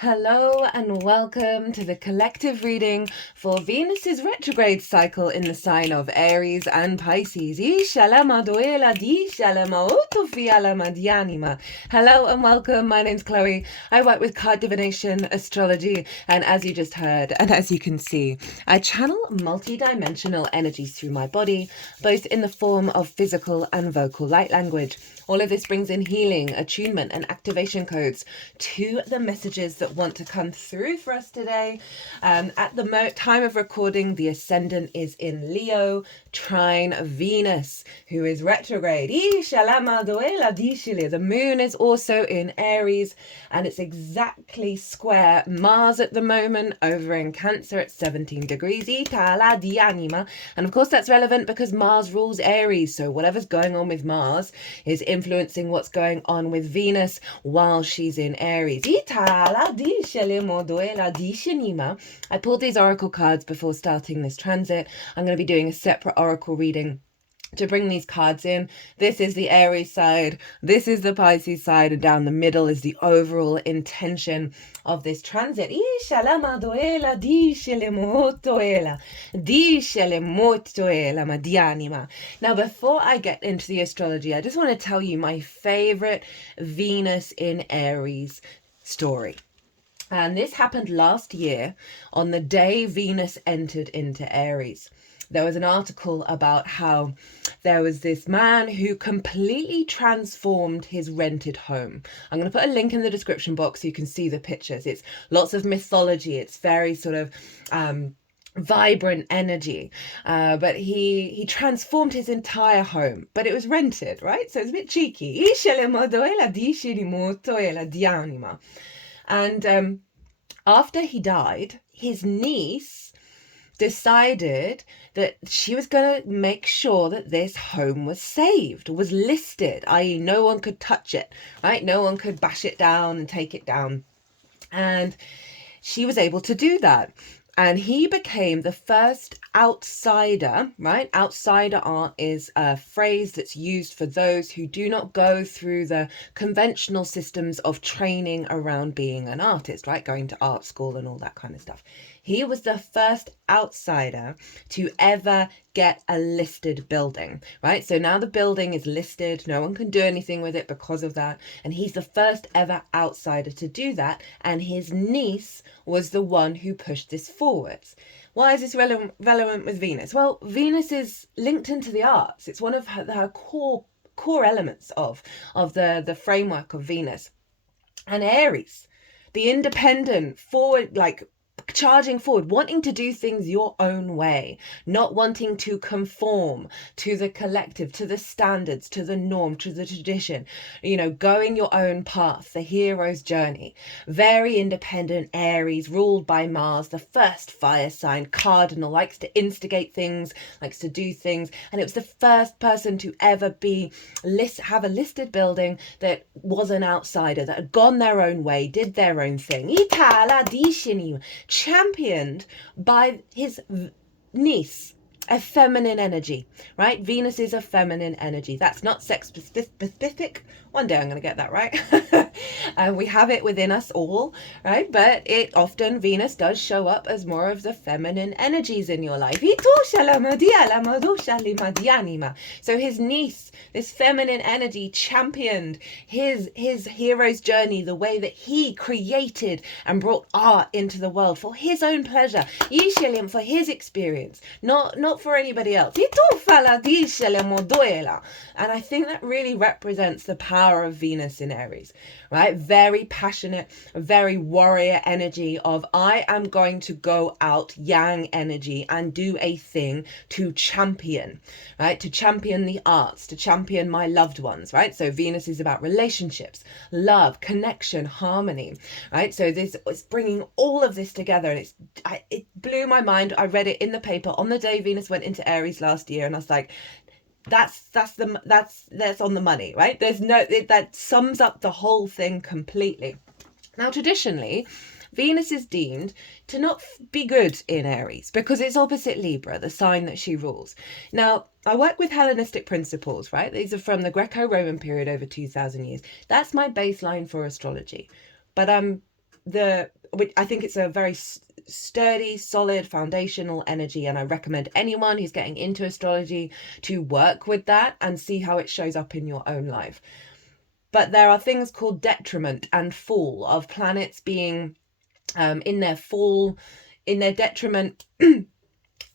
Hello and welcome to the collective reading for Venus's retrograde cycle in the sign of Aries and Pisces. Hello and welcome. My name's Chloe. I work with card divination, astrology, and as you just heard, and as you can see, I channel multi-dimensional energies through my body, both in the form of physical and vocal light language. All of this brings in healing, attunement, and activation codes to the messages that want to come through for us today. At the time of recording, the ascendant is in Leo, trine Venus, who is retrograde. The moon is also in Aries, and it's exactly square Mars at the moment over in Cancer at 17 degrees. And of course that's relevant because Mars rules Aries, so whatever's going on with Mars is influencing what's going on with Venus while she's in Aries. I pulled these oracle cards before starting this transit. I'm going to be doing a separate oracle reading to bring these cards in. This is the Aries side, this is the Pisces side, and down the middle is the overall intention of this transit. Now, before I get into the astrology, I just want to tell you my favorite Venus in Aries story. And this happened last year on the day Venus entered into Aries. There was an article about how there was this man who completely transformed his rented home. I'm going to put a link in the description box so you can see the pictures. It's lots of mythology. It's very sort of vibrant energy, but he transformed his entire home, but it was rented, right? So it's a bit cheeky. And after he died, his niece decided that she was going to make sure that this home was saved, was listed, i.e. no one could touch it, right? No one could bash it down and take it down. And she was able to do that. And he became the first outsider, right? Outsider art is a phrase that's used for those who do not go through the conventional systems of training around being an artist, right? Going to art school and all that kind of stuff. He was the first outsider to ever get a listed building, right? So now the building is listed. No one can do anything with it because of that. And he's the first ever outsider to do that. And his niece was the one who pushed this forwards. Why is this relevant with Venus? Well, Venus is linked into the arts. It's one of her core elements of the framework of Venus. And Aries, the independent, forward, like charging forward, wanting to do things your own way, not wanting to conform to the collective, to the standards, to the norm, to the tradition, going your own path, the hero's journey. Very independent Aries, ruled by Mars, the first fire sign, cardinal, likes to instigate things, likes to do things. And it was the first person to ever have a listed building that was an outsider, that had gone their own way, did their own thing. Championed by his niece, a feminine energy, right? Venus is a feminine energy. That's not sex specific. One day I'm going to get that right. We have it within us all, right? But Venus does show up as more of the feminine energies in your life. So his niece, this feminine energy, championed his hero's journey, the way that he created and brought art into the world for his own pleasure, for his experience, not for anybody else. And I think that really represents the power of Venus in Aries, right? Very passionate, very warrior energy of I am going to go out, yang energy, and do a thing to champion, right? To champion the arts, to champion my loved ones, right? So Venus is about relationships, love, connection, harmony, right? So this is bringing all of this together, and it blew my mind. I read it in the paper on the day Venus went into Aries last year, and I was like, that's on the money, right? That sums up the whole thing completely. Now, traditionally, Venus is deemed to not be good in Aries because it's opposite Libra, the sign that she rules. Now, I work with Hellenistic principles, right? These are from the Greco-Roman period over 2,000 years. That's my baseline for astrology. But I'm I think it's a very sturdy, solid, foundational energy, and I recommend anyone who's getting into astrology to work with that and see how it shows up in your own life. But there are things called detriment and fall of planets being in their detriment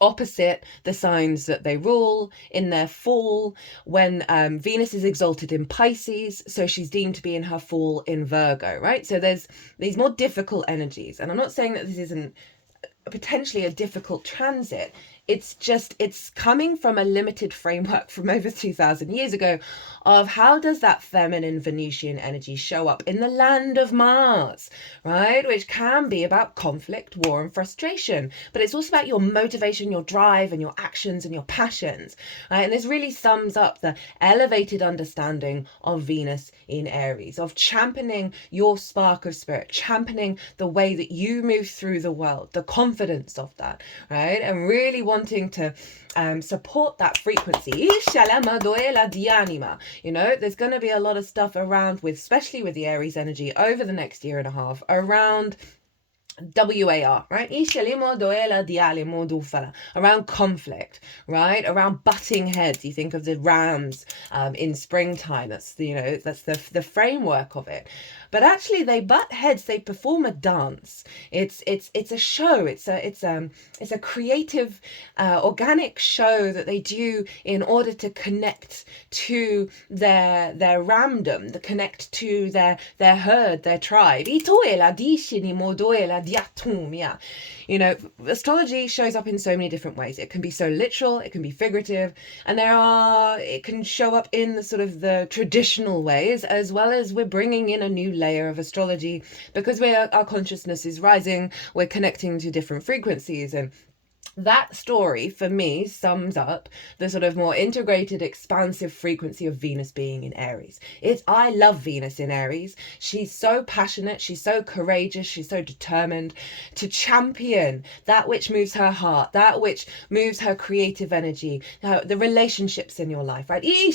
opposite the signs that they rule, in their fall when Venus is exalted in Pisces, so she's deemed to be in her fall in Virgo, right? So there's these more difficult energies, and I'm not saying that this isn't potentially a difficult transit. It's coming from a limited framework from over 2,000 years ago of how does that feminine Venusian energy show up in the land of Mars, right? Which can be about conflict, war, and frustration, but it's also about your motivation, your drive, and your actions and your passions, right? And this really sums up the elevated understanding of Venus in Aries, of championing your spark of spirit, championing the way that you move through the world, the confidence of that, right? And really wanting to support that frequency. You know, there's going to be a lot of stuff around with, especially with the Aries energy over the next year and a half, around WAR, right? Around conflict, right? Around butting heads. You think of the rams in springtime. That's the framework of it. But actually, they butt heads. They perform a dance. It's a show. It's a creative, organic show that they do in order to connect to their ramdom, to connect to their herd, their tribe. You know, astrology shows up in so many different ways. It can be so literal, it can be figurative, and it can show up in the sort of the traditional ways, as well as we're bringing in a new layer of astrology because our consciousness is rising, we're connecting to different frequencies, and that story for me sums up the sort of more integrated, expansive frequency of Venus being in Aries. I love Venus in Aries. She's so passionate, she's so courageous, she's so determined to champion that which moves her heart, that which moves her creative energy, the relationships in your life, right? And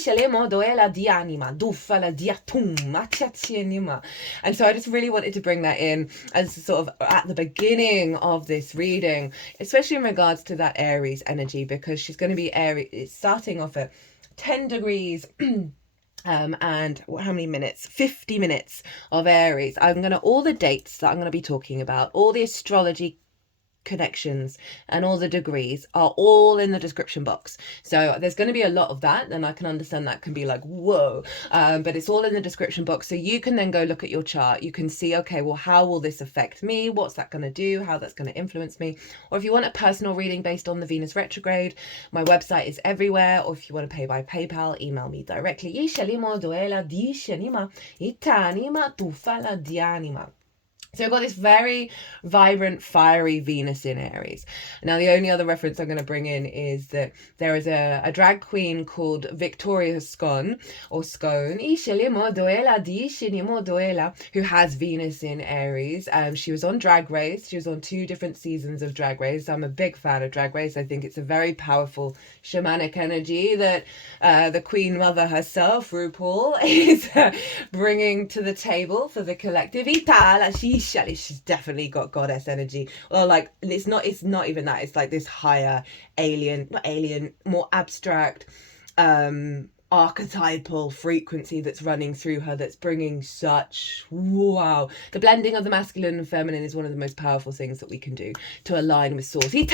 so I just really wanted to bring that in as sort of at the beginning of this reading, especially in regards to that Aries energy, because she's going to be Aries, starting off at 10 degrees and how many minutes? 50 minutes of Aries. All the dates that I'm going to be talking about, all the astrology connections and all the degrees are all in the description box, so there's going to be a lot of that, and I can understand that can be like whoa, but it's all in the description box, so you can then go look at your chart. You can see, okay, well, how will this affect me? What's that going to do? How that's going to influence me? Or if you want a personal reading based on the Venus retrograde, my website is everywhere, or if you want to pay by PayPal, email me directly. So I've got this very vibrant, fiery Venus in Aries. Now, the only other reference I'm going to bring in is that there is a drag queen called Victoria Scone, who has Venus in Aries. She was on Drag Race. She was on 2 different seasons of Drag Race. I'm a big fan of Drag Race. I think it's a very powerful shamanic energy that the Queen Mother herself, RuPaul, is bringing to the table for the collective. She's definitely got goddess energy. Well, like it's not even that. It's like this higher more abstract, archetypal frequency that's running through her, that's bringing such wow. The blending of the masculine and feminine is one of the most powerful things that we can do to align with source. There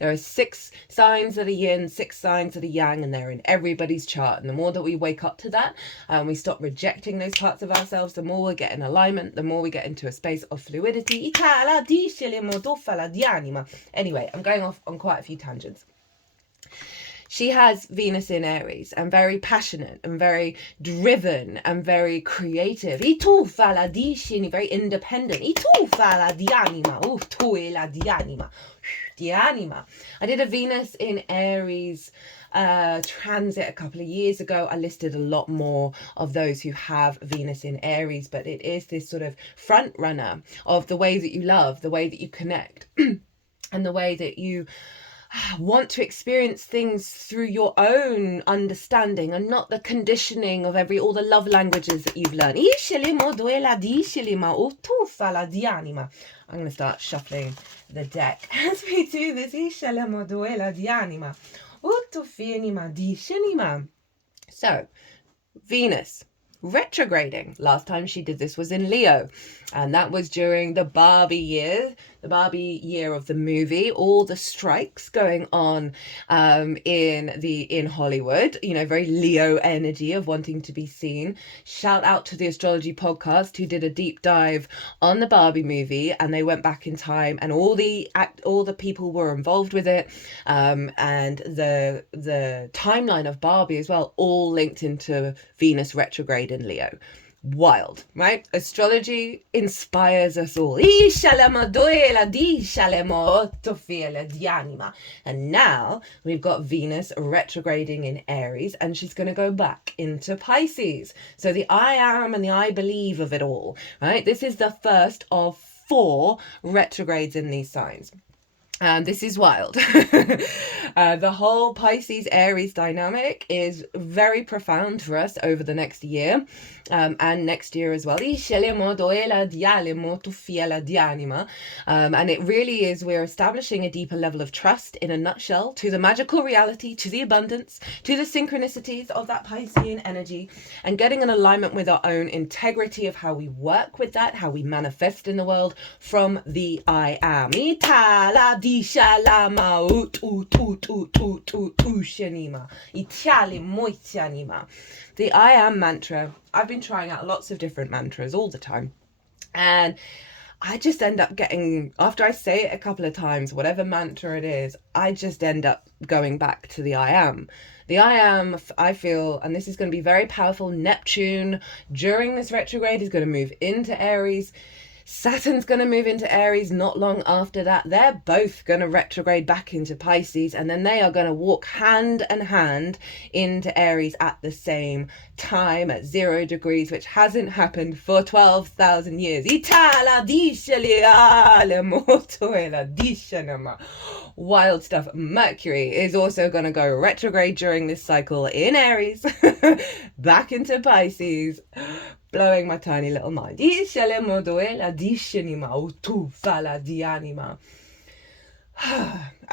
are 6 signs that are yin, 6 signs that are yang, and they're in everybody's chart. And the more that we wake up to that and we stop rejecting those parts of ourselves, the more we get in alignment, the more we get into a space of fluidity. Anyway, I'm going off on quite a few tangents. She has Venus in Aries, and very passionate and very driven and very creative. Very independent. I did a Venus in Aries transit a couple of years ago. I listed a lot more of those who have Venus in Aries, but it is this sort of front runner of the way that you love, the way that you connect, and the way that you want to experience things through your own understanding and not the conditioning of all the love languages that you've learned. I'm going to start shuffling the deck as we do this. So, Venus retrograding. Last time she did this was in Leo, and that was during the Barbie year of the movie. All the strikes going on in Hollywood, you know, very Leo energy of wanting to be seen. Shout out to the Astrology Podcast, who did a deep dive on the Barbie movie, and they went back in time, and all the people were involved with it, and the timeline of Barbie as well, all linked into Venus retrograde in Leo. Wild, right? Astrology inspires us all. And now we've got Venus retrograding in Aries, and she's going to go back into Pisces. So the I am and the I believe of it all, right? This is the first of 4 retrogrades in these signs. This is wild. The whole Pisces Aries dynamic is very profound for us over the next year, and next year as well. And it really is, we're establishing a deeper level of trust, in a nutshell, to the magical reality, to the abundance, to the synchronicities of that Piscean energy, and getting an alignment with our own integrity of how we work with that, how we manifest in the world from the I am. The I am mantra. I've been trying out lots of different mantras all the time, and I just end up getting, after I say it a couple of times, whatever mantra it is, I just end up going back to the I am. The I am, I feel, and this is going to be very powerful. Neptune during this retrograde is going to move into Aries. Saturn's going to move into Aries not long after that. They're both going to retrograde back into Pisces, and then they are going to walk hand in hand into Aries at the same time at 0 degrees, which hasn't happened for 12,000 years. Wild stuff. Mercury is also going to go retrograde during this cycle in Aries, back into Pisces, blowing my tiny little mind.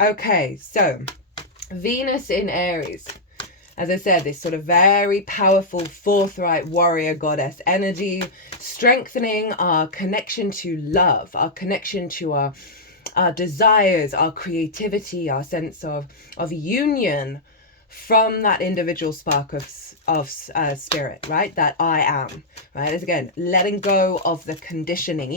Okay, so Venus in Aries. As I said, this sort of very powerful forthright warrior goddess energy, strengthening our connection to love, our connection to our desires, our creativity, our sense of union from that individual spark of spirit, right? That I am, right? As again, letting go of the conditioning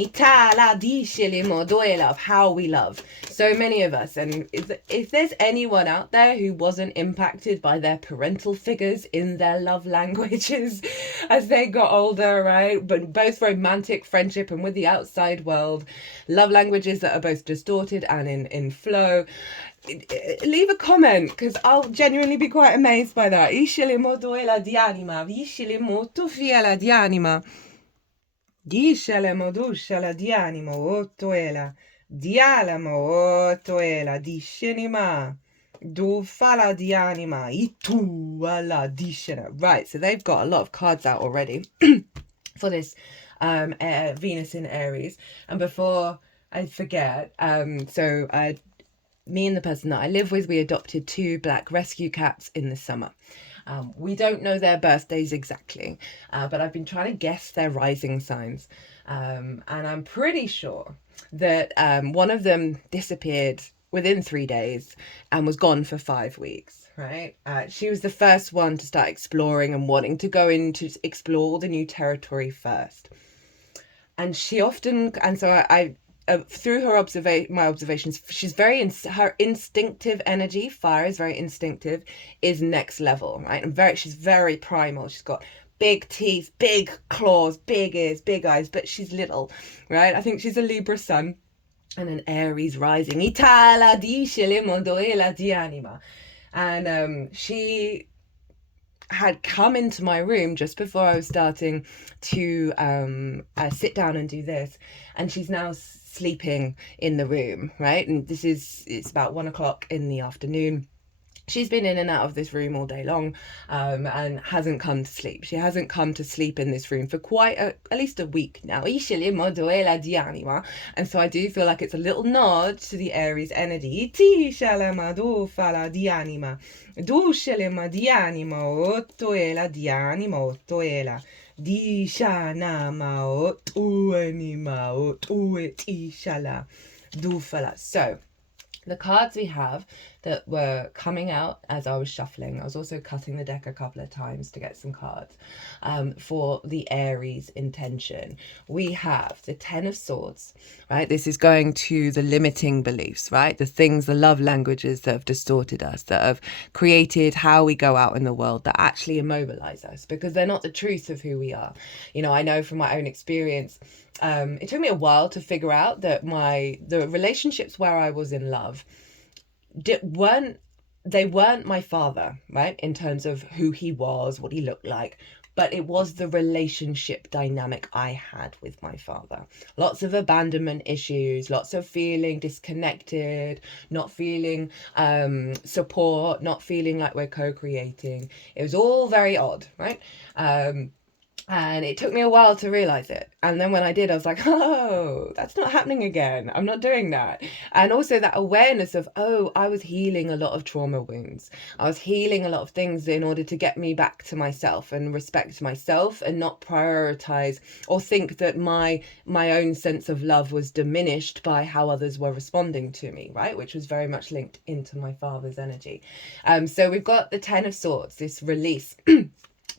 of how we love. So many of us, and if there's anyone out there who wasn't impacted by their parental figures in their love languages as they got older, right? But both romantic, friendship, and with the outside world, love languages that are both distorted and in flow, leave a comment, because I'll genuinely be quite amazed by that. Right, so they've got a lot of cards out already for this Venus in Aries. And before I forget, me and the person that I live with, we adopted 2 black rescue cats in the summer. We don't know their birthdays exactly, but I've been trying to guess their rising signs. And I'm pretty sure that one of them disappeared within 3 days and was gone for 5 weeks, right? She was the first one to start exploring and wanting to go in to explore the new territory first. And she often, and so I through her my observations, she's very her instinctive energy, fire is very instinctive, is next level, right? And she's very primal. She's got big teeth, big claws, big ears, big eyes, but she's little, right? I think she's a Libra sun and an Aries rising. And she had come into my room just before I was starting to sit down and do this, and she's now sleeping in the room, right? And it's about 1 o'clock in the afternoon. She's been in and out of this room all day long, and hasn't come to sleep. She hasn't come to sleep in this room for at least a week now. And so I do feel like it's a little nod to the Aries energy. So the cards we have that were coming out as I was shuffling, I was also cutting the deck a couple of times to get some cards for the Aries intention. We have the Ten of Swords, right? This is going to the limiting beliefs, right? The things, the love languages that have distorted us, that have created how we go out in the world, that actually immobilize us because they're not the truth of who we are. You know, I know from my own experience, it took me a while to figure out that the relationships where I was in love weren't my father, right, in terms of who he was, what he looked like, but it was the relationship dynamic I had with my father. Lots of abandonment issues, lots of feeling disconnected, not feeling support, not feeling like we're co-creating. It was all very odd, right? And it took me a while to realize it. And then when I did, I was like, oh, that's not happening again. I'm not doing that. And also that awareness of, oh, I was healing a lot of trauma wounds. I was healing a lot of things in order to get me back to myself and respect myself and not prioritize or think that my own sense of love was diminished by how others were responding to me, right? Which was very much linked into my father's energy. So we've got the Ten of Swords, this release.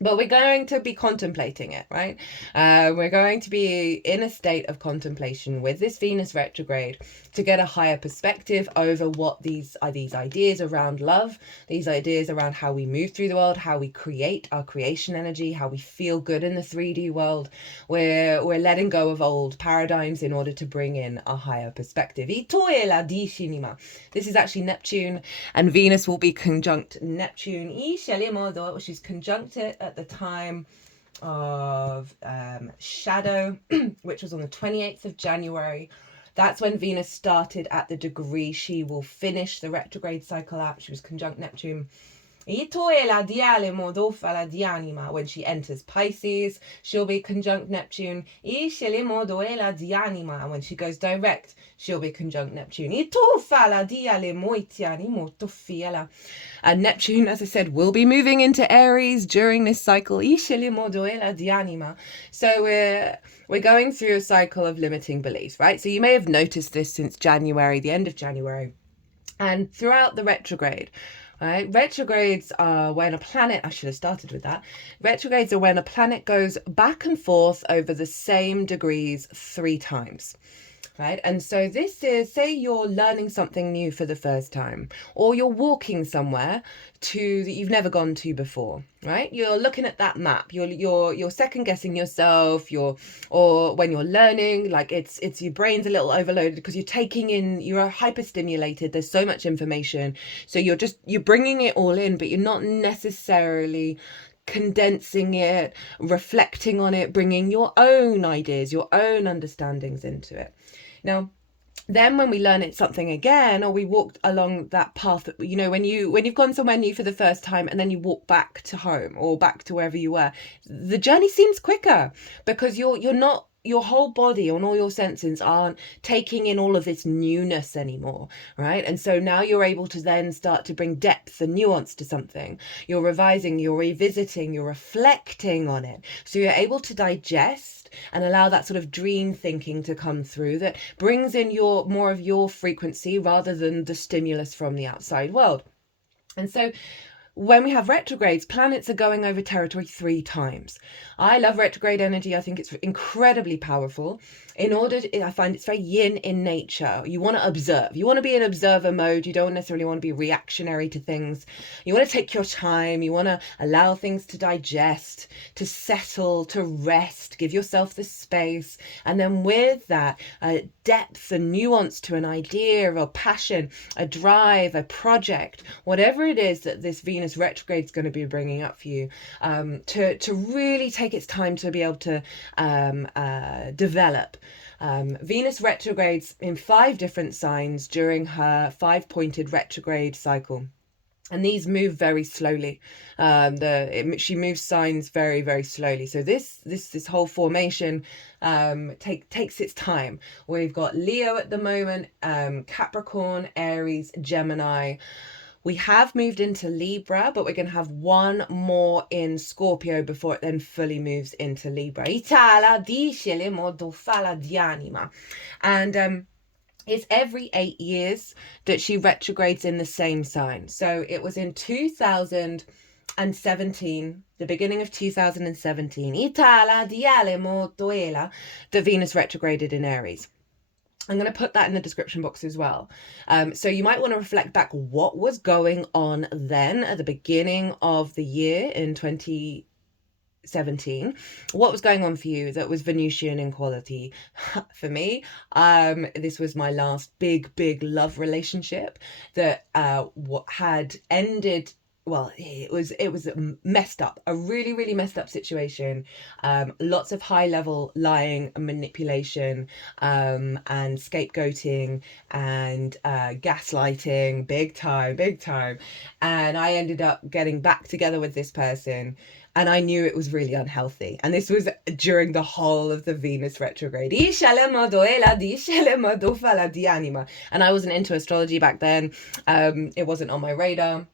But we're going to be contemplating it, right? We're going to be in a state of contemplation with this Venus retrograde to get a higher perspective over what these ideas around love, these ideas around how we move through the world, how we create our creation energy, how we feel good in the 3D world. We're letting go of old paradigms in order to bring in a higher perspective. This is actually Neptune, and Venus will be conjunct Neptune. She's conjuncted at the time of shadow, which was on the 28th of January. That's when Venus started at the degree she will finish the retrograde cycle out. She was conjunct Neptune. When she enters Pisces, she'll be conjunct Neptune. And when she goes direct, she'll be conjunct Neptune. And Neptune, as I said, will be moving into Aries during this cycle. So we're going through a cycle of limiting beliefs, right? So you may have noticed this since January, the end of January, and throughout the retrograde. Right? Retrogrades are when a planet, I should have started with that. Retrogrades are when a planet goes back and forth over the same degrees 3 times. Right? And so this is, say you're learning something new for the first time, or you're walking somewhere that you've never gone to before, right? You're looking at that map, you're second guessing yourself, or when you're learning, like it's your brain's a little overloaded because you're hyperstimulated, there's so much information. So you're bringing it all in, but you're not necessarily condensing it, reflecting on it, bringing your own ideas, your own understandings into it. Now, then when we learn something again, or we walked along that path, you know, when you've gone somewhere new for the first time and then you walk back to home or back to wherever you were, the journey seems quicker because you're not, your whole body and all your senses aren't taking in all of this newness anymore, right? And so now you're able to then start to bring depth and nuance to something. You're revising, you're revisiting, you're reflecting on it. So you're able to digest and allow that sort of dream thinking to come through that brings in more of your frequency rather than the stimulus from the outside world. And so when we have retrogrades, planets are going over territory 3 times. I love retrograde energy. I think it's incredibly powerful. I find it's very yin in nature. You want to observe. You want to be in observer mode. You don't necessarily want to be reactionary to things. You want to take your time. You want to allow things to digest, to settle, to rest, give yourself the space. And then with that, depth and nuance to an idea or passion, a drive, a project, whatever it is that this Venus Venus retrograde is going to be bringing up for you, to really take its time to be able to develop. Venus retrogrades in 5 different signs during her 5-pointed retrograde cycle. And these move very slowly. She moves signs very, very slowly. So this whole formation takes its time. We've got Leo at the moment, Capricorn, Aries, Gemini. We have moved into Libra, but we're going to have one more in Scorpio before it then fully moves into Libra. And it's every 8 years that she retrogrades in the same sign. So it was in 2017, the beginning of 2017, that Venus retrograded in Aries. I'm going to put that in the description box as well. So you might want to reflect back what was going on then at the beginning of the year in 2017. What was going on for you that was Venusian in quality? For me, this was my last big love relationship that had ended. Well, it was messed up, a really messed up situation. Lots of high level lying and manipulation, and scapegoating and gaslighting, big time. And I ended up getting back together with this person, and I knew it was really unhealthy. And this was during the whole of the Venus retrograde. And I wasn't into astrology back then. It wasn't on my radar.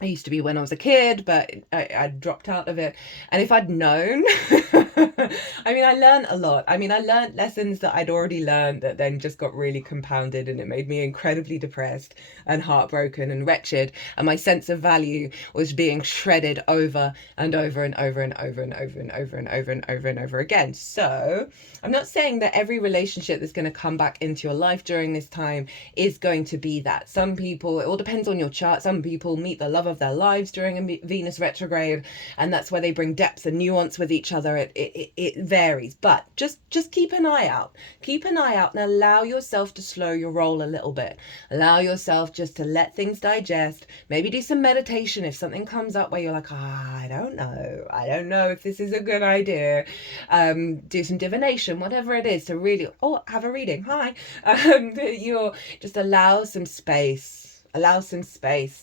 I used to be when I was a kid, but I dropped out of it. And if I'd known, I mean, I learned a lot. I mean, I learned lessons that I'd already learned that then just got really compounded, and it made me incredibly depressed and heartbroken and wretched. And my sense of value was being shredded over and over and over and over and over and over and over and over and over again. So I'm not saying that every relationship that's going to come back into your life during this time is going to be that. Some people, it all depends on your chart. Some people meet the love of their lives during a Venus retrograde, and that's where they bring depth and nuance with each other. It varies, but just keep an eye out and allow yourself to slow your roll a little bit. Allow yourself just to let things digest. Maybe do some meditation if something comes up where you're like, I don't know if this is a good idea. Do some divination, whatever it is, to really have a reading. You're just allow some space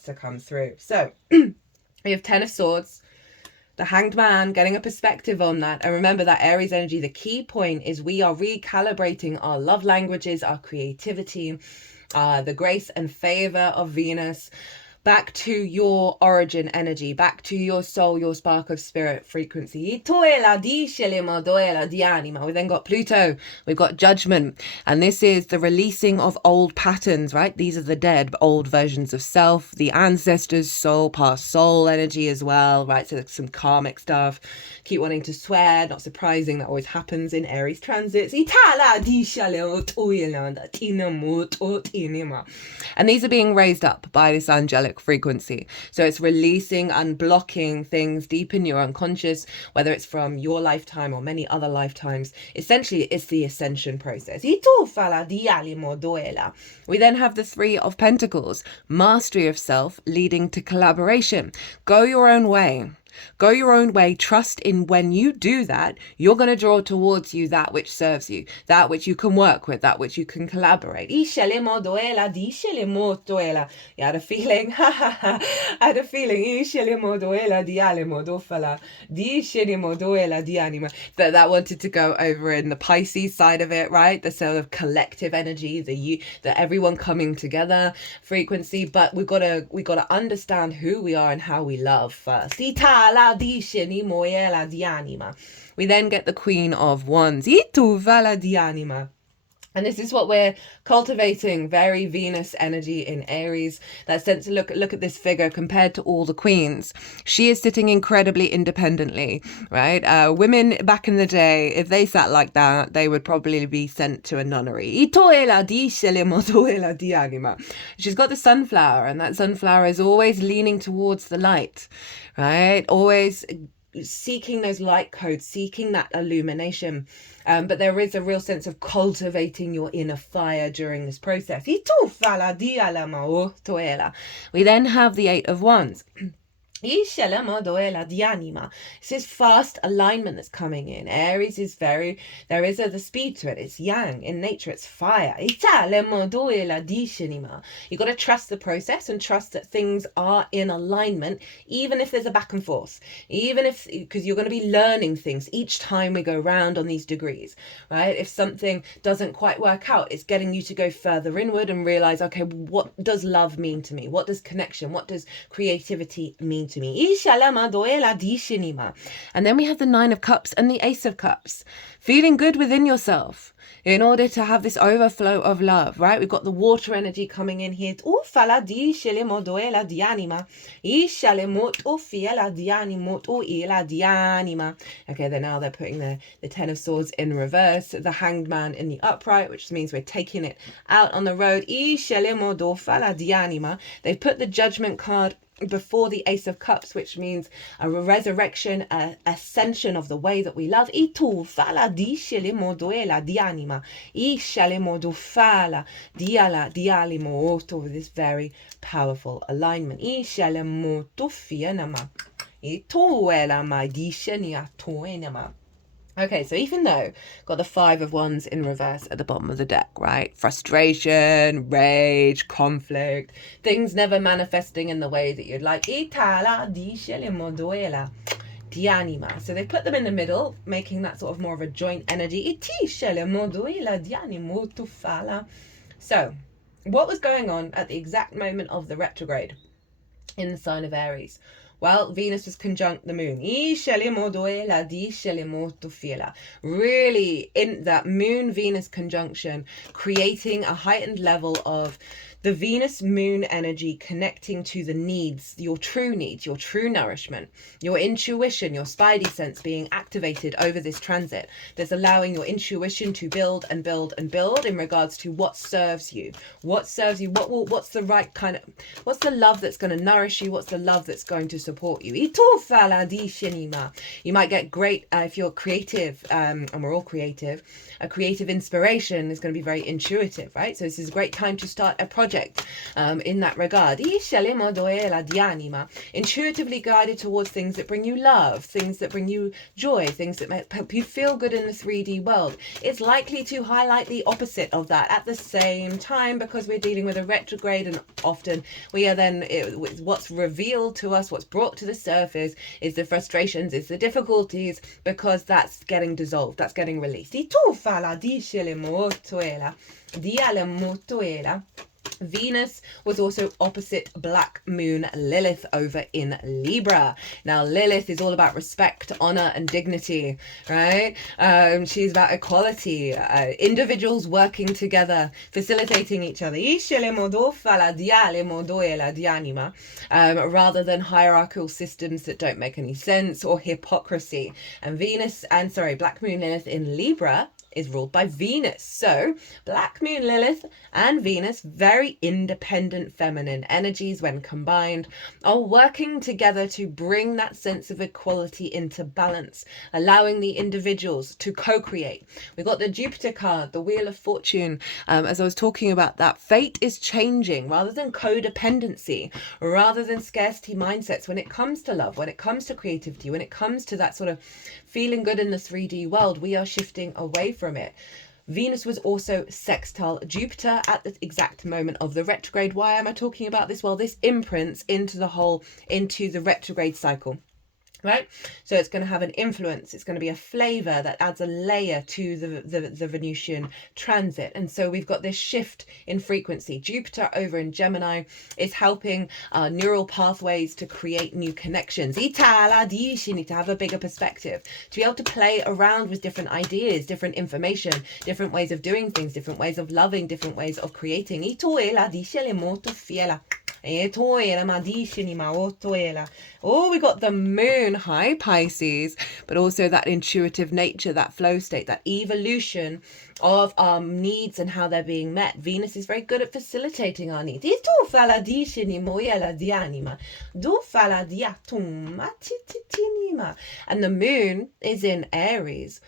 to come through. So we have 10 of Swords, the Hanged Man, getting a perspective on that. And remember that Aries energy, the key point is we are recalibrating our love languages, our creativity, the grace and favor of Venus, back to your origin energy, back to your soul, your spark of spirit frequency. We then got Pluto, we've got Judgment, and this is the releasing of old patterns, right? These are the dead, old versions of self, the ancestors, soul, past soul energy as well, right? So some karmic stuff. Keep wanting to swear, not surprising, that always happens in Aries transits. And these are being raised up by this angelic frequency. So it's releasing, unblocking things deep in your unconscious, whether it's from your lifetime or many other lifetimes. Essentially, it's the ascension process. We then have the 3 of Pentacles, mastery of self leading to collaboration. Go your own way. Go your own way. Trust in when you do that, you're going to draw towards you that which serves you, that which you can work with, that which you can collaborate. You had a feeling, that wanted to go over in the Pisces side of it, right? The sort of collective energy, the everyone coming together frequency. But we gotta understand who we are and how we love first. We then get the Queen of Wands. And this is what we're cultivating, very Venus energy in Aries. That sense of look at this figure compared to all the queens. She is sitting incredibly independently, right? Women back in the day, if they sat like that, they would probably be sent to a nunnery. She's got the sunflower, and that sunflower is always leaning towards the light, right? Always seeking those light codes, seeking that illumination. But there is a real sense of cultivating your inner fire during this process. We then have the 8 of Wands. It's this fast alignment that's coming in. Aries is very, there is the speed to it. It's yang in nature, it's fire. You got to trust the process and trust that things are in alignment, even if there's a back and forth, even if, because you're going to be learning things each time we go round on these degrees, right? If something doesn't quite work out, it's getting you to go further inward and realize, okay, what does love mean to me? What does connection, what does creativity mean to me? And then we have the Nine of Cups and the Ace of Cups. Feeling good within yourself in order to have this overflow of love, right? We've got the water energy coming in here. Okay, then now they're putting the Ten of Swords in reverse, the Hanged Man in the upright, which means we're taking it out on the road. They've put the Judgment card before the Ace of Cups, which means a resurrection, a ascension of the way that we love. This very powerful alignment. Okay, so even though got the Five of Wands in reverse at the bottom of the deck, right? Frustration, rage, conflict, things never manifesting in the way that you'd like. So they put them in the middle, making that sort of more of a joint energy. So, what was going on at the exact moment of the retrograde in the sign of Aries? Well, Venus was conjunct the moon. Really, in that moon-Venus conjunction, creating a heightened level of the Venus-Moon energy connecting to the needs, your true nourishment, your intuition, your spidey sense being activated over this transit. That's allowing your intuition to build and build and build in regards to what serves you. What's the right kind of, what's the love that's going to nourish you? What's the love that's going to support you? You might get great, if you're creative, and we're all creative, a creative inspiration is going to be very intuitive, right? So this is a great time to start a project in that regard. Intuitively guided towards things that bring you love, things that bring you joy, things that help you feel good in the 3D world. It's likely to highlight the opposite of that at the same time, because we're dealing with a retrograde, and often we are then, what's revealed to us, what's brought to the surface is the frustrations, is the difficulties, because that's getting dissolved, that's getting released. Venus was also opposite Black Moon Lilith over in Libra. Now, Lilith is all about respect, honor, and dignity, right? She's about equality, individuals working together, facilitating each other, rather than hierarchical systems that don't make any sense, or hypocrisy. And Black Moon Lilith in Libra is ruled by Venus. So Black Moon Lilith and Venus, very independent feminine energies when combined, are working together to bring that sense of equality into balance, allowing the individuals to co-create. We got the Jupiter card, the Wheel of Fortune. As I was talking about that, fate is changing rather than codependency, rather than scarcity mindsets when it comes to love, when it comes to creativity, when it comes to that sort of feeling good in the 3D world. We are shifting away from it. Venus was also sextile Jupiter at the exact moment of the retrograde. Why am I talking about this? Well, this imprints into the retrograde cycle. Right, so it's going to have an influence, it's going to be a flavor that adds a layer to the Venusian transit. And so we've got this shift in frequency. Jupiter over in Gemini is helping neural pathways to create new connections. You need to have a bigger perspective, to be able to play around with different ideas, different information, different ways of doing things, different ways of loving, different ways of creating. Oh, we got the moon, hi Pisces, but also that intuitive nature, that flow state, that evolution of our needs and how they're being met. Venus is very good at facilitating our needs. And the moon is in Aries,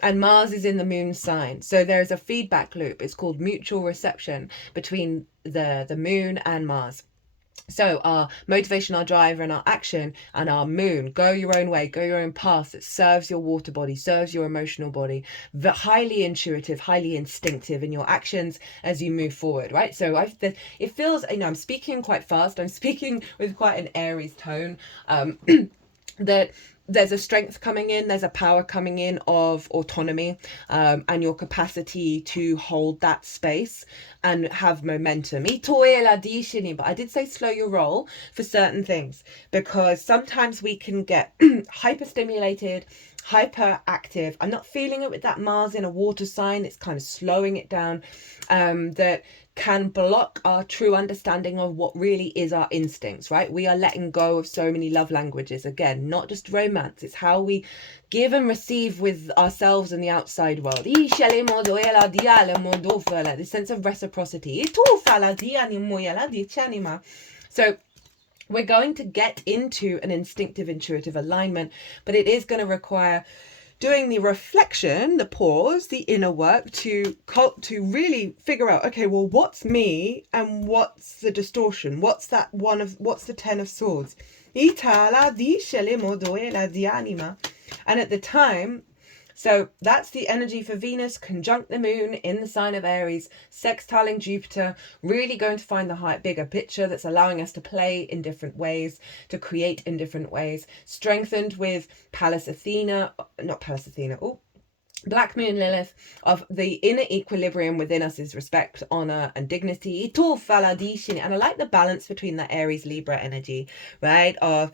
and Mars is in the moon sign. So there's a feedback loop. It's called mutual reception between the moon and Mars. So our motivation, our drive, and our action, and our moon, go your own way, go your own path that serves your water body, serves your emotional body, highly intuitive, highly instinctive in your actions as you move forward, right? So it feels, I'm speaking quite fast. I'm speaking with quite an Aries tone. That there's a strength coming in, there's a power coming in of autonomy, and your capacity to hold that space and have momentum. But I did say slow your roll for certain things, because sometimes we can get hyper-stimulated, hyperactive. I'm not feeling it with that Mars in a water sign. It's kind of slowing it down. That can block our true understanding of what really is our instincts, right? We are letting go of so many love languages. Again, not just romance. It's how we give and receive with ourselves and the outside world. This sense of reciprocity. So we're going to get into an instinctive, intuitive alignment, but it is going to require doing the reflection, the pause, the inner work to really figure out, okay, well, what's me and what's the distortion? What's the 10 of swords? And at the time, so that's the energy for Venus conjunct the moon in the sign of Aries, sextiling Jupiter, really going to find the bigger picture that's allowing us to play in different ways, to create in different ways, strengthened with Black Moon Lilith, of the inner equilibrium within us is respect, honor, and dignity. And I like the balance between that Aries Libra energy, right? Of,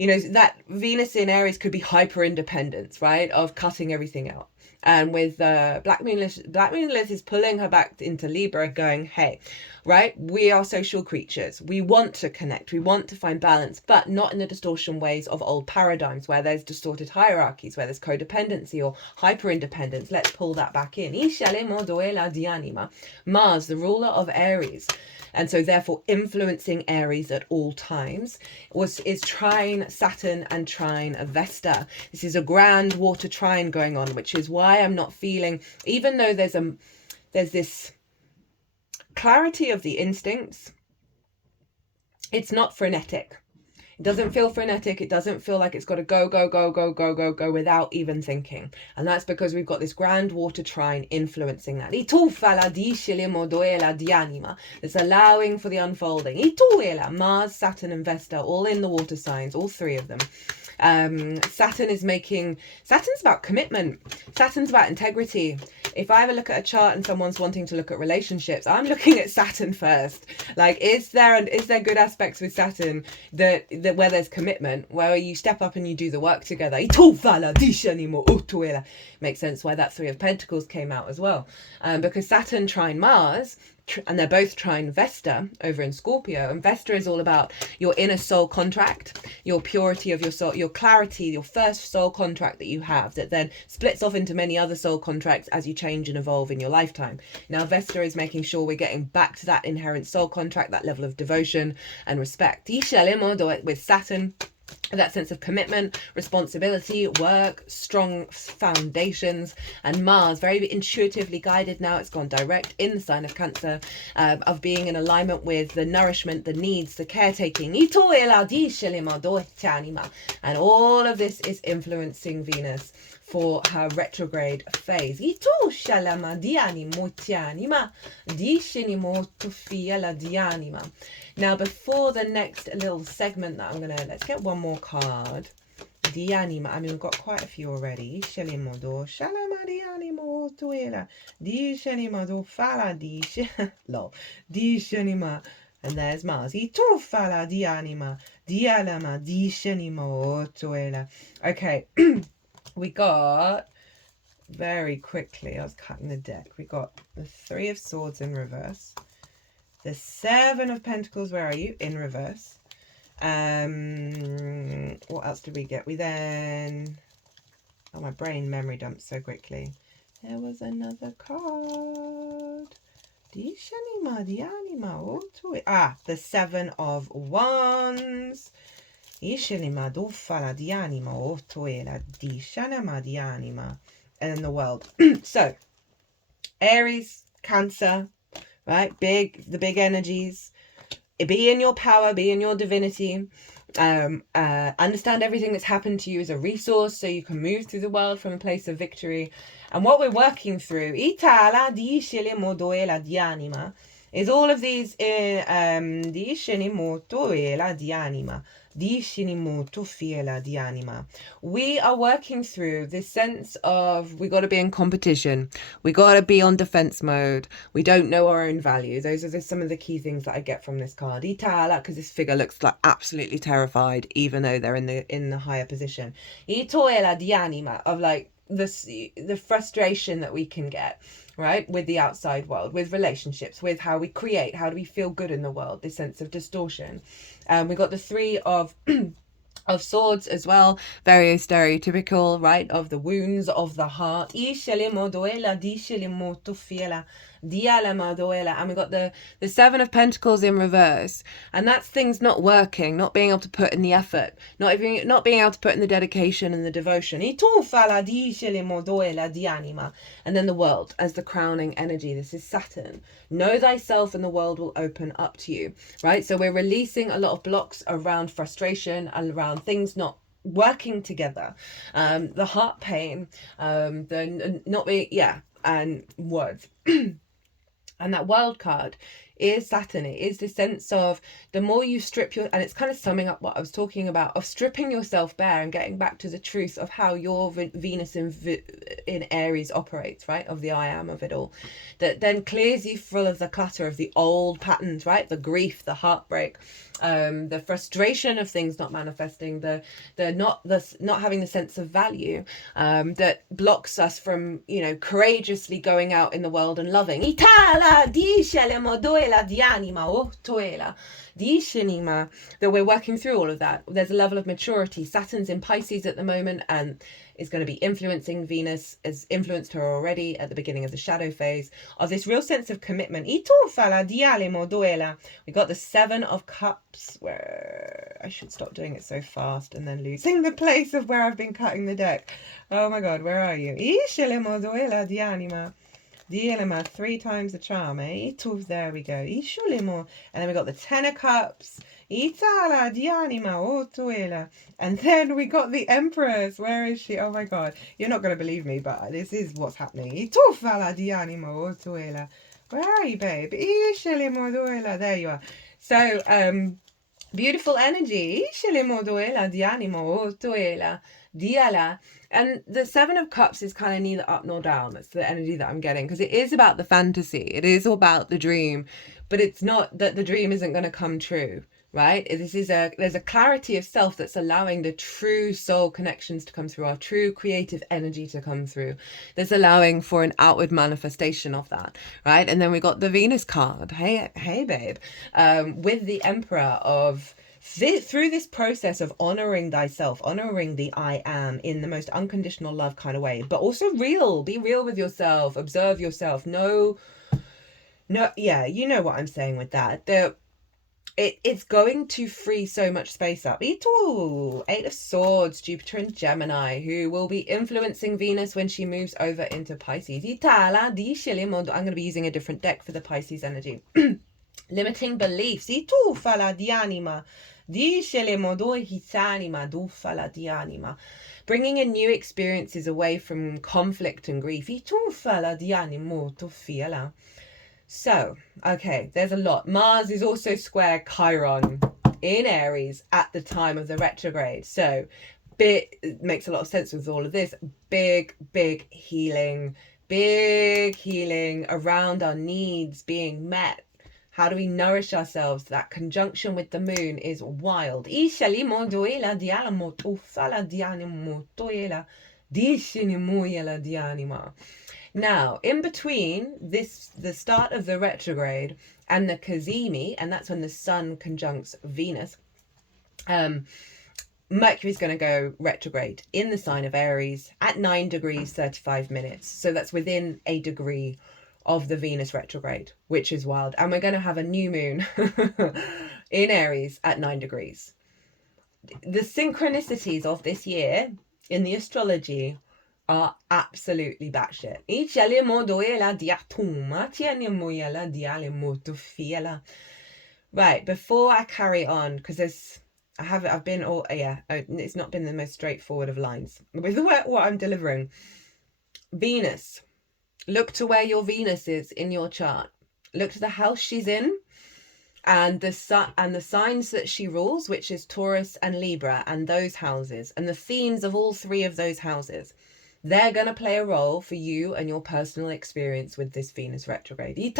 that Venus in Aries could be hyper independence, right? Of cutting everything out. And with Black Moon Lilith is pulling her back into Libra, going, hey, right, we are social creatures. We want to connect. We want to find balance, but not in the distortion ways of old paradigms where there's distorted hierarchies, where there's codependency or hyper independence. Let's pull that back in. Mars, the ruler of Aries, and so therefore influencing Aries at all times, is trine Saturn and trine Vesta. This is a grand water trine going on, which is why I'm not feeling, even though there's this clarity of the instincts, it's not frenetic. It doesn't feel frenetic. It doesn't feel like it's got to go without even thinking. And that's because we've got this grand water trine influencing that. It's allowing for the unfolding. Mars, Saturn, and Vesta, all in the water signs, all three of them. Saturn's about commitment. Saturn's about integrity. If I ever look at a chart and someone's wanting to look at relationships, I'm looking at Saturn first. Like, is there good aspects with Saturn that where there's commitment, where you step up and you do the work together? Makes sense why that Three of Pentacles came out as well, because Saturn trine Mars, and they're both trine Vesta over in Scorpio, and Vesta is all about your inner soul contract, your purity of your soul, your clarity, your first soul contract that you have that then splits off into many other soul contracts as you change and evolve in your lifetime. Now Vesta is making sure we're getting back to that inherent soul contract, that level of devotion and respect. With Saturn, that sense of commitment, responsibility, work, strong foundations, and Mars, very intuitively guided now. It's gone direct in the sign of Cancer, of being in alignment with the nourishment, the needs, the caretaking. And all of this is influencing Venus for her retrograde phase. Now, before the next little segment that let's get one more card. Dianima. I mean, we've got quite a few already. And there's Mars. Okay. We got, very quickly, I was cutting the deck. We got the Three of Swords in reverse. The Seven of Pentacles, where are you? In reverse. What else did we get? We then... Oh, my brain memory dumps so quickly. There was another card. The Seven of Wands. And then the World. So, Aries, Cancer, right? The big energies. be in your power, be in your divinity. Understand everything that's happened to you as a resource so you can move through the world from a place of victory. And what we're working through is all of these we are working through this sense of we got to be in competition, we got to be on defense mode, we don't know our own value. Those are some of the key things that I get from this card, because this figure looks like absolutely terrified even though they're in the higher position. Of like the frustration that we can get, right, with the outside world, with relationships, with how we create, how do we feel good in the world, this sense of distortion. We got the Three of Swords as well, very stereotypical, right, of the wounds of the heart. And we got the Seven of Pentacles in reverse, and that's things not working, not being able to put in the effort, not being able to put in the dedication and the devotion. And then the World as the crowning energy. This is Saturn. Know thyself and the world will open up to you, right? So we're releasing a lot of blocks around frustration, around things not working together, the heart pain, the not being, and words. And that wild card is Saturn. It is the sense of the more you strip and it's kind of summing up what I was talking about, of stripping yourself bare and getting back to the truth of how your Venus in Aries operates, right? Of the I am of it all. That then clears you full of the clutter of the old patterns, right? The grief, the heartbreak, the frustration of things not manifesting, the not having the sense of value, that blocks us from, courageously going out in the world and loving. That we're working through all of that. There's a level of maturity. Saturn's in Pisces at the moment and is going to be influencing Venus, has influenced her already at the beginning of the shadow phase, of this real sense of commitment. We got the Seven of Cups, where I should stop doing it so fast and then losing the place of where I've been cutting the deck. Oh my god, where are you? Dielema, 3 times the charm, eh? There we go. And then we got the Ten of Cups. And then we got the Empress. Where is she? Oh my god. You're not going to believe me, but this is what's happening. Where are you, babe? There you are. So, beautiful energy. And the Seven of Cups is kind of neither up nor down. That's the energy that I'm getting, because it is about the fantasy. It is all about the dream, but it's not that the dream isn't going to come true, right? There's a clarity of self that's allowing the true soul connections to come through, our true creative energy to come through. That's allowing for an outward manifestation of that, right? And then we got the Venus card. Hey, babe, with the Emperor of. Through this process of honoring thyself, honoring the I am in the most unconditional love kind of way, but also be real with yourself, observe yourself. You know what I'm saying with that. It's going to free so much space up. Eight of Swords, Jupiter and Gemini, who will be influencing Venus when she moves over into Pisces. I'm going to be using a different deck for the Pisces energy. Limiting beliefs. Bringing in new experiences away from conflict and grief. So, okay, there's a lot. Mars is also square Chiron in Aries at the time of the retrograde. So, it makes a lot of sense with all of this. Big healing around our needs being met. How do we nourish ourselves? That conjunction with the moon is wild. Now, in between the start of the retrograde and the Cazimi, and that's when the sun conjuncts Venus, Mercury's going to go retrograde in the sign of Aries at 9 degrees 35 minutes. So that's within a degree of the Venus retrograde, which is wild. And we're going to have a new moon in Aries at 9 degrees. The synchronicities of this year in the astrology are absolutely batshit. Right, before I carry on, because I've been all, yeah, it's not been the most straightforward of lines with what I'm delivering. Venus. Look to where your Venus is in your chart. Look to the house she's in, and the signs that she rules, which is Taurus and Libra, and those houses, and the themes of all three of those houses. They're going to play a role for you and your personal experience with this Venus retrograde. You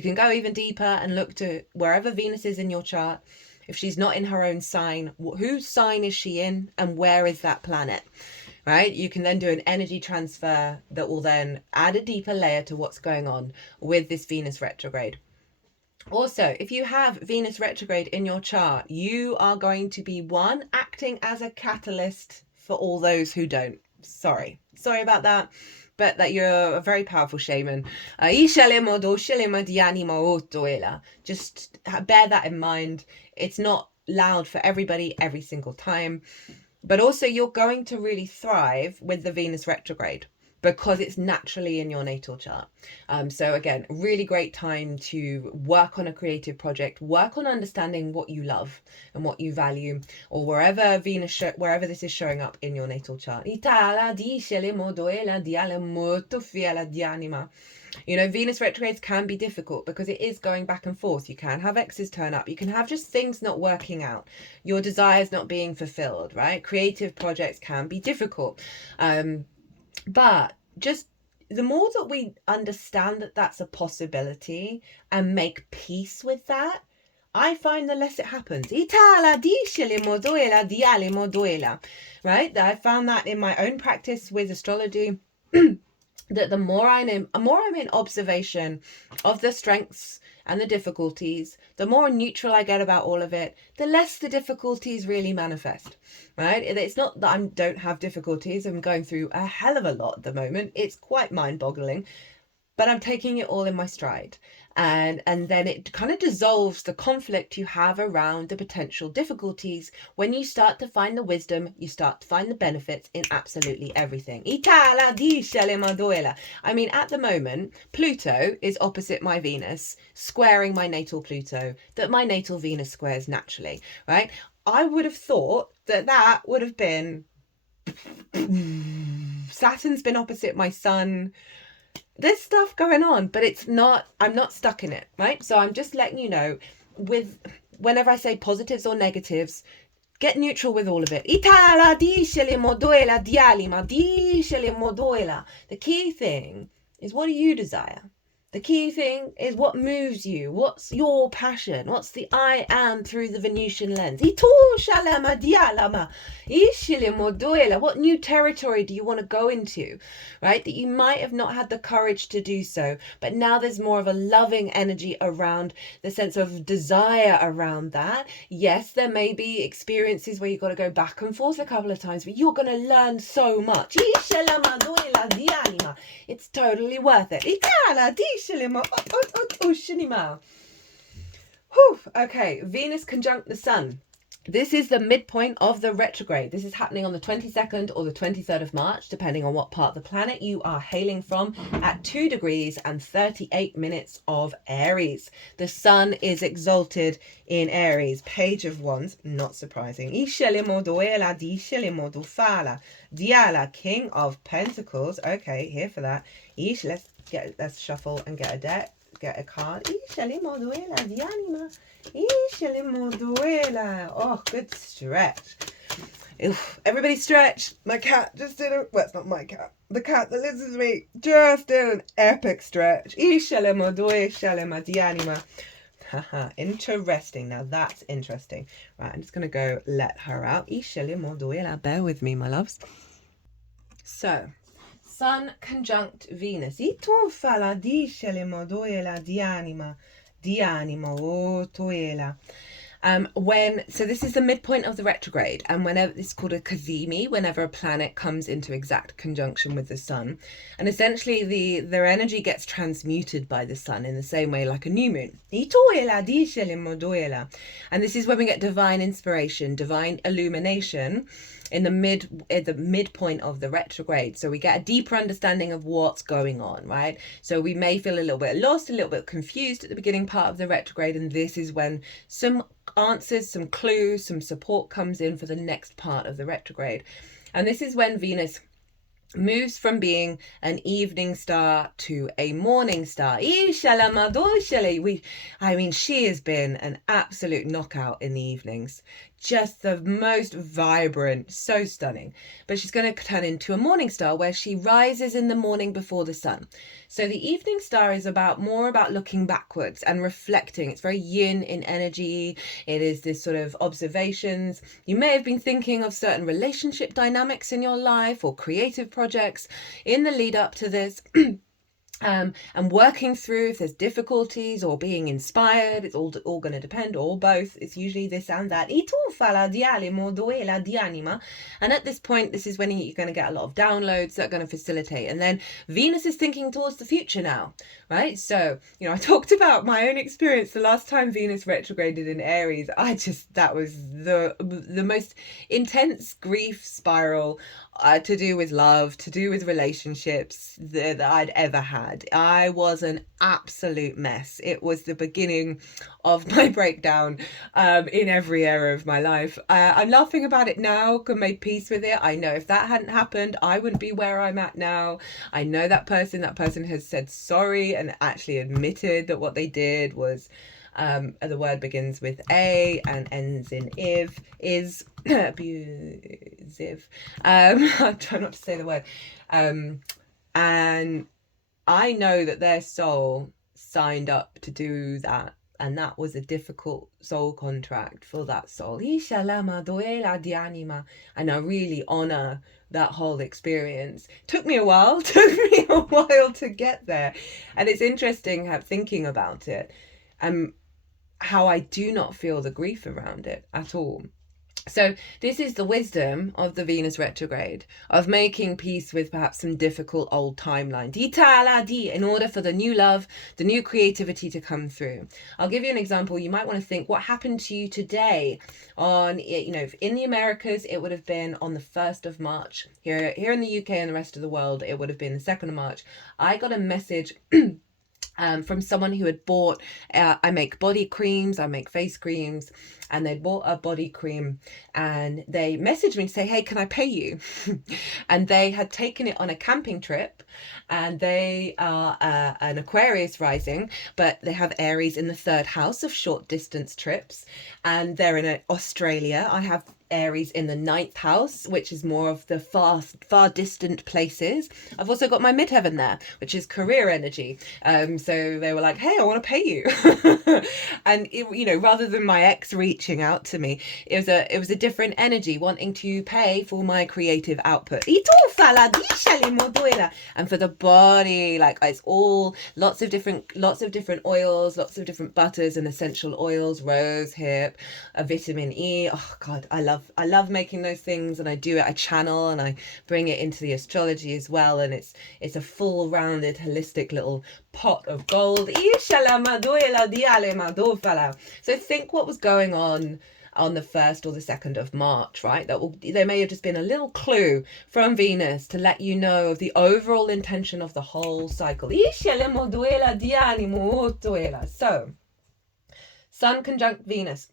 can go even deeper and look to wherever Venus is in your chart. If she's not in her own sign, whose sign is she in and where is that planet? Right? You can then do an energy transfer that will then add a deeper layer to what's going on with this Venus retrograde. Also, if you have Venus retrograde in your chart, you are going to be acting as a catalyst for all those who don't. Sorry about that, but that you're a very powerful shaman. Just bear that in mind. It's not loud for everybody every single time, but also you're going to really thrive with the Venus retrograde, because it's naturally in your natal chart. So again, really great time to work on a creative project, work on understanding what you love and what you value, or wherever this is showing up in your natal chart. You know, Venus retrogrades can be difficult because it is going back and forth. You can have exes turn up. You can have just things not working out. Your desires not being fulfilled, right? Creative projects can be difficult. But just the more that we understand that that's a possibility and make peace with that, I find the less it happens. Right? I found that in my own practice with astrology, that the more I'm in observation of the strengths and the difficulties, the more neutral I get about all of it, the less the difficulties really manifest, right? It's not that I don't have difficulties. I'm going through a hell of a lot at the moment. It's quite mind-boggling, but I'm taking it all in my stride. And then it kind of dissolves the conflict you have around the potential difficulties when you start to find the wisdom, you start to find the benefits in absolutely everything. I mean, at the moment, Pluto is opposite my Venus, squaring my natal Pluto, that my natal Venus squares naturally, right? I would have thought that would have been Saturn's been opposite my Sun. There's stuff going on, but it's not, I'm not stuck in it, right? So I'm just letting you know, with whenever I say positives or negatives, get neutral with all of it. The key thing is, what do you desire? The key thing is what moves you. What's your passion? What's the I am through the Venusian lens? What new territory do you want to go into, right? That you might have not had the courage to do so, but now there's more of a loving energy around the sense of desire around that. Yes, there may be experiences where you've got to go back and forth a couple of times, but you're going to learn so much. It's totally worth it. Okay, Venus conjunct the Sun. This is the midpoint of the retrograde. This is happening on the 22nd or the 23rd of March, depending on what part of the planet you are hailing from, at 2 degrees and 38 minutes of Aries. The Sun is exalted in Aries. Page of Wands, not surprising. Diala, King of Pentacles. Okay, here for that. Let's shuffle and get a deck. Get a card. Oh, good stretch. Oof. Everybody stretch. My cat just did a... Well, it's not my cat. The cat that lives with me just did an epic stretch. Haha, interesting. Now that's interesting. Right, I'm just going to go let her out. Bear with me, my loves. So... Sun conjunct Venus. So this is the midpoint of the retrograde, and whenever it's called a Cazimi, whenever a planet comes into exact conjunction with the Sun, and essentially their energy gets transmuted by the Sun in the same way like a new moon. And this is when we get divine inspiration, divine illumination. in the midpoint of the retrograde. So we get a deeper understanding of what's going on, right? So we may feel a little bit lost, a little bit confused at the beginning part of the retrograde, and this is when some answers, some clues, some support comes in for the next part of the retrograde. And this is when Venus moves from being an evening star to a morning star. I mean, she has been an absolute knockout in the evenings. Just the most vibrant, so stunning. But she's going to turn into a morning star where she rises in the morning before the sun. So the evening star is more about looking backwards and reflecting. It's very yin in energy. It is this sort of observations. You may have been thinking of certain relationship dynamics in your life or creative projects in the lead up to this. And working through if there's difficulties or being inspired. It's all going to depend, or both. It's usually this and that. And at this point, this is when you're going to get a lot of downloads that are going to facilitate. And then Venus is thinking towards the future now, right? So, you know, I talked about my own experience the last time Venus retrograded in Aries. That was the most intense grief spiral to do with love, to do with relationships that I'd ever had. I was an absolute mess. It was the beginning of my breakdown in every area of my life. I'm laughing about it now, can make peace with it. I know if that hadn't happened, I wouldn't be where I'm at now. I know that person has said sorry and actually admitted that what they did was the word begins with A and ends in is abusive. I try not to say the word. And I know that their soul signed up to do that, and that was a difficult soul contract for that soul. And I really honor that whole experience. Took me a while to get there. And it's interesting thinking about it. How I do not feel the grief around it at all. So this is the wisdom of the Venus retrograde, of making peace with perhaps some difficult old timelines in order for the new love, the new creativity to come through. I'll give you an example. You might want to think, what happened to you today on, you know, in the Americas, it would have been on the 1st of March. Here in the UK and the rest of the world, it would have been the 2nd of March. I got a message from someone who had bought, I make body creams, I make face creams, and they'd bought a body cream and they messaged me to say, hey, can I pay you? And they had taken it on a camping trip, and they are an Aquarius rising, but they have Aries in the 3rd house of short distance trips, and they're in Australia. I have Aries in the 9th house, which is more of the far distant places. I've also got my midheaven there, which is career energy. So they were like, hey, I want to pay you. And it, you know, rather than my ex reaching out to me, it was a different energy wanting to pay for my creative output. And for the body, like, it's all lots of different oils, lots of different butters and essential oils, rose hip, a vitamin E. Oh God, I love making those things, and I do it. I channel and I bring it into the astrology as well, and it's a full rounded holistic little pot of gold. So think what was going on the 1st or the 2nd of March, right? There may have just been a little clue from Venus to let you know of the overall intention of the whole cycle. So, Sun conjunct Venus.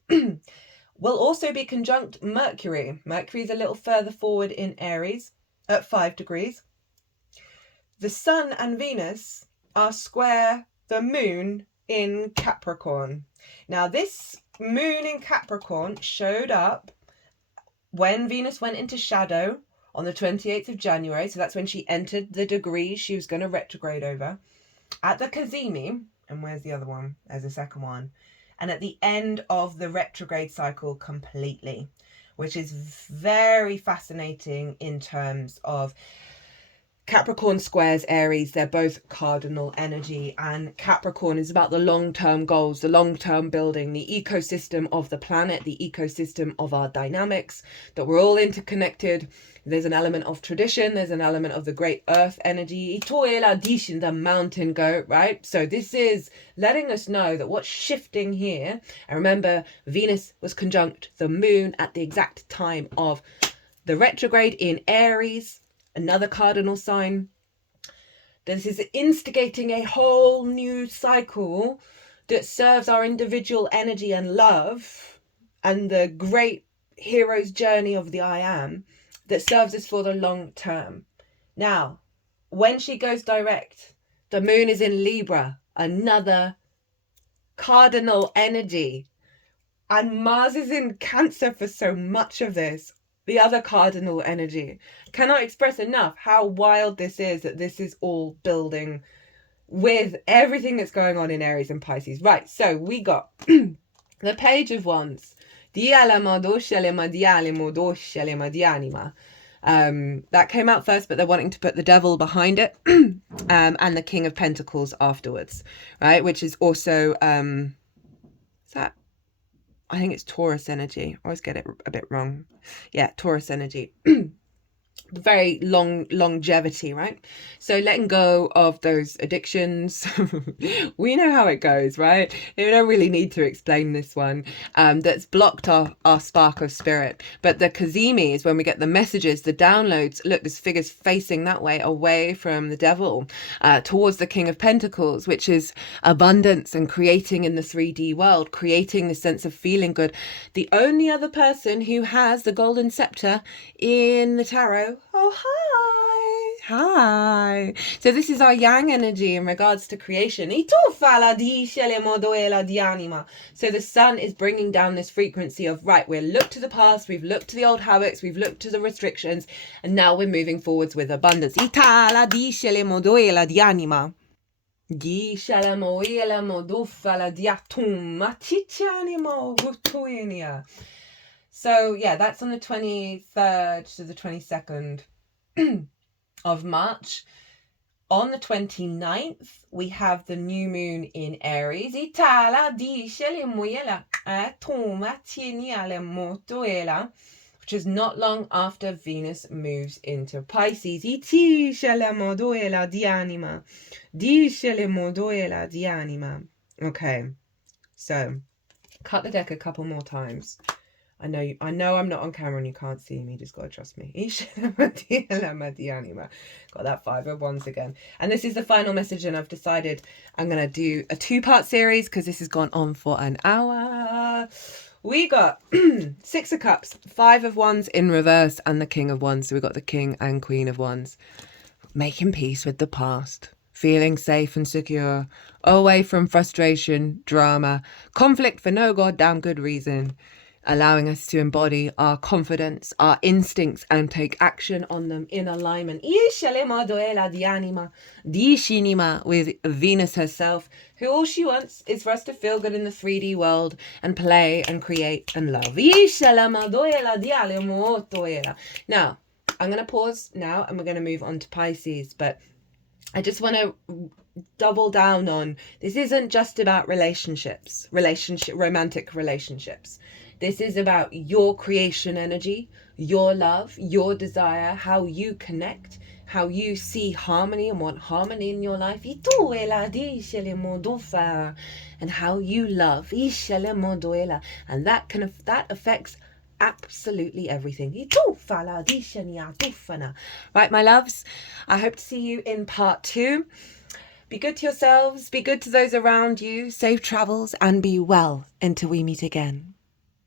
Will also be conjunct Mercury. Mercury is a little further forward in Aries at 5 degrees. The Sun and Venus are square the Moon in Capricorn. Now, this Moon in Capricorn showed up when Venus went into shadow on the 28th of January. So that's when she entered the degree she was going to retrograde over. At the Cazimi, and where's the other one? There's a second one. And at the end of the retrograde cycle completely, which is very fascinating in terms of Capricorn squares Aries. They're both cardinal energy, and Capricorn is about the long-term goals, the long-term building, the ecosystem of the planet, the ecosystem of our dynamics, that we're all interconnected. There's an element of tradition, there's an element of the great earth energy, the mountain goat, right? So this is letting us know that what's shifting here, and remember, Venus was conjunct the moon at the exact time of The retrograde in Aries, another cardinal sign. This is instigating a whole new cycle that serves our individual energy and love and the great hero's journey of the I am, that serves us for the long term. Now, when she goes direct, the moon is in Libra, another cardinal energy, and Mars is in Cancer for so much of this, the other cardinal energy. Cannot express enough how wild this is, that this is all building with everything that's going on in Aries and Pisces. Right, so we got the Page of Wands. That came out first, but they're wanting to put the devil behind it, and the King of Pentacles afterwards, right? Which is also is that, I think it's Taurus energy. I always get it a bit wrong. Yeah, Taurus energy. Very long longevity, right? So letting go of those addictions. We know how it goes, right? We don't really need to explain this one. That's blocked our spark of spirit. But the Cazimi is when we get the messages, the downloads. Look, this figure's facing that way, away from the devil, towards the King of Pentacles, which is abundance and creating in the 3D world, creating the sense of feeling good. The only other person who has the golden scepter in the tarot. Oh, hi. So this is our yang energy in regards to creation. So the sun is bringing down this frequency of, right, we've looked to the past, we've looked to the old habits, we've looked to the restrictions, and now we're moving forwards with abundance. So yeah, that's on the 23rd to the 22nd of March. On the 29th, we have the new moon in Aries, which is not long after Venus moves into Pisces. Okay, so cut the deck a couple more times. I know I'm not on camera and you can't see me. You just gotta trust me. Got that 5 of Wands again. And this is the final message, and I've decided I'm gonna do a 2-part series because this has gone on for an hour. We got 6 of Cups, 5 of Wands in reverse, and the King of Wands. So we got the King and Queen of Wands. Making peace with the past. Feeling safe and secure. Away from frustration, drama, conflict for no goddamn good reason. Allowing us to embody our confidence, our instincts, and take action on them in alignment with Venus herself, who all she wants is for us to feel good in the 3D world and play and create and love. Now, I'm going to pause now and we're going to move on to Pisces, but I just want to double down on, this isn't just about romantic relationships. This is about your creation energy, your love, your desire, how you connect, how you see harmony and want harmony in your life. And how you love. And that affects absolutely everything. Right, my loves? I hope to see you in part 2. Be good to yourselves, be good to those around you, safe travels, and be well until we meet again.